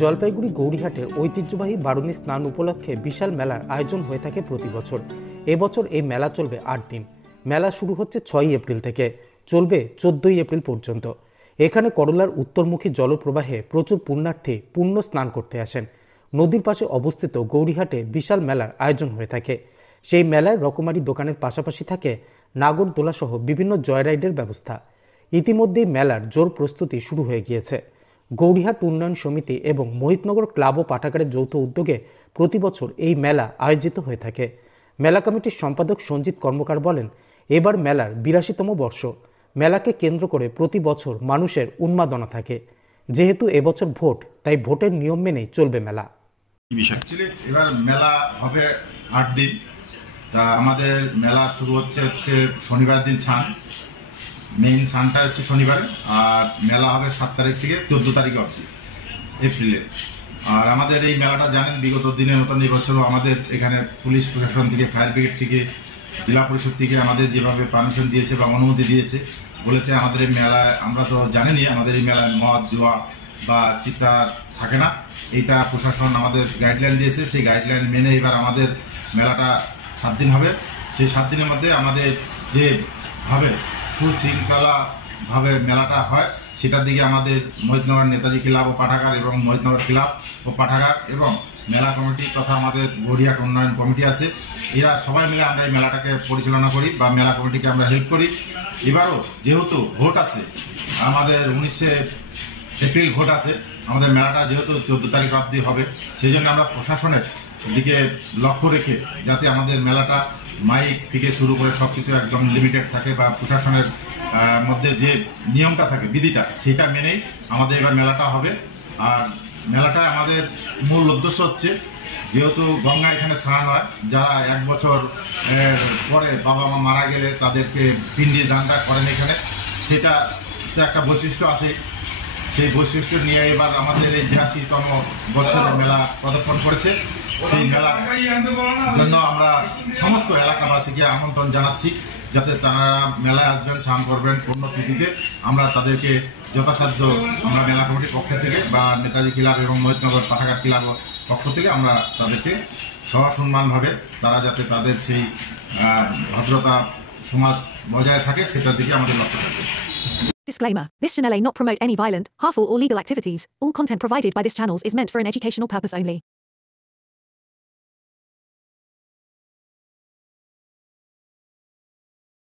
জলপাইগুড়ি গৌরীহাটে ঐতিহ্যবাহী বারুণী স্নান উপলক্ষে বিশাল মেলার আয়োজন হয়ে থাকে প্রতি বছর। এবছর এই মেলা চলবে 8 দিন। মেলা শুরু হচ্ছে 6 এপ্রিল থেকে, চলবে 14 এপ্রিল পর্যন্ত। এখানে করলার উত্তরমুখী জলপ্রবাহে প্রচুর পুণ্যার্থী পুণ্য স্নান করতে আসেন। নদীর পাশে অবস্থিত গৌরীহাটে বিশাল মেলার আয়োজন হয়ে থাকে। সেই মেলায় রকমারি দোকানের পাশাপাশি থাকে নাগরদোলা সহ বিভিন্ন জয়রাইডের ব্যবস্থা। ইতিমধ্যেই মেলার জোর প্রস্তুতি শুরু হয়ে গিয়েছে। গৌরীহাট উন্নয়ন সমিতি এবং মোহিতনগর ক্লাব ও পাঠাগারের যৌথ উদ্যোগে প্রতি বছর এই মেলা আয়োজিত হয়ে থাকে। মেলা কমিটির সম্পাদক সঞ্জিত কর্মকার বলেন, এবার মেলার 82তম বর্ষ। মেলাকে কেন্দ্র করে প্রতি বছর মানুষের উন্মাদনা থাকে। যেহেতু এবছর ভোট, তাই ভোটের নিয়ম মেনেই চলবে মেলা। এবার মেলা হবে 8 দিন। তা আমাদের মেলা শুরু হচ্ছে শনিবার দিন ছান, মেইন ছানটা হচ্ছে শনিবার, আর মেলা হবে 7 তারিখ থেকে 14 তারিখ অবধি এপ্রিলে। আর আমাদের এই মেলাটা জানেন, বিগত দিনের মতন এই বছরও আমাদের এখানে পুলিশ প্রশাসন থেকে, ফায়ার ব্রিগেড থেকে, জেলা পরিষদ থেকে আমাদের যেভাবে পারমিশন দিয়েছে বা অনুমতি দিয়েছে, বলেছে আমাদের এই মেলায়, আমরা তো জানেনই আমাদের এই মেলায় মদ, জুয়া বা চিৎকার থাকে না। এইটা প্রশাসন আমাদের গাইডলাইন দিয়েছে, সেই গাইডলাইন মেনে এবার আমাদের মেলাটা 7 দিন হবে। সেই 7 দিনের মধ্যে আমাদের যেভাবে সুশৃঙ্খলাভাবে মেলাটা হয়, সেটার দিকে আমাদের মোহিতনগর নেতাজি ক্লাব ও পাঠাগার এবং মোহিতনগর ক্লাব ও পাঠাগার এবং মেলা কমিটি তথা আমাদের গৌরীহাট উন্নয়ন কমিটি আছে, এরা সবাই মিলে আমরা এই মেলাটাকে পরিচালনা করি বা মেলা কমিটিকে আমরা হেল্প করি। এবারও যেহেতু ভোট আছে, আমাদের 19 এপ্রিল ভোট আছে, আমাদের মেলাটা যেহেতু 14 তারিখ অবধি হবে, সেই জন্য আমরা প্রশাসনের দিকে লক্ষ্য রেখে যাতে আমাদের মেলাটা মাইক থেকে শুরু করে সব কিছু একদম লিমিটেড থাকে বা প্রশাসনের মধ্যে যে নিয়মটা থাকে, বিধিটা, সেটা মেনেই আমাদের এবার মেলাটা হবে। আর মেলাটা আমাদের মূল উদ্দেশ্য হচ্ছে, যেহেতু গঙ্গা এখানে স্নান হয়, যারা 1 বছর পরে বাবা মা মারা গেলে তাদেরকে পিণ্ডি দানটা করেন এখানে, সেটা একটা বৈশিষ্ট্য আছে। সেই বৈশিষ্ট্য নিয়ে এবার আমাদের এই 82তম বছরের মেলা পদার্পণ করেছে। সেই মেলার জন্য আমরা সমস্ত এলাকাবাসীকে আমন্ত্রণ জানাচ্ছি, যাতে তারা মেলায় আসবেন, স্নান করবেন পুণ্যতিথিতে। আমরা তাদেরকে যথাসাধ্য আমরা মেলা কমিটির পক্ষ থেকে বা নেতাজি ক্লাব এবং মোহিতনগর পাঠাগার ক্লাব পক্ষ থেকে আমরা তাদেরকে সসম্মানভাবে তারা যাতে তাদের সেই ভদ্রতা সমাজ বজায় থাকে, সেটার দিকে আমাদের লক্ষ্য থাকবে। Disclaimer. This channel may not promote any violent, harmful or legal activities. All content provided by this channel is meant for an educational purpose only.